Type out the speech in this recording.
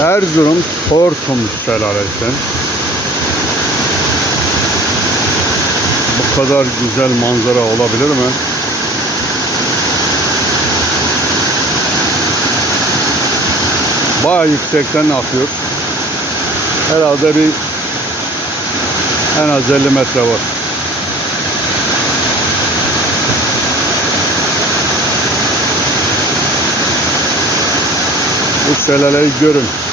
Erzurum Hortum Şelalesi. Bu kadar güzel manzara olabilir mi? Bayağı yüksekten akıyor. Herhalde bir en az 50 metre var. Bu şelaleyi görün.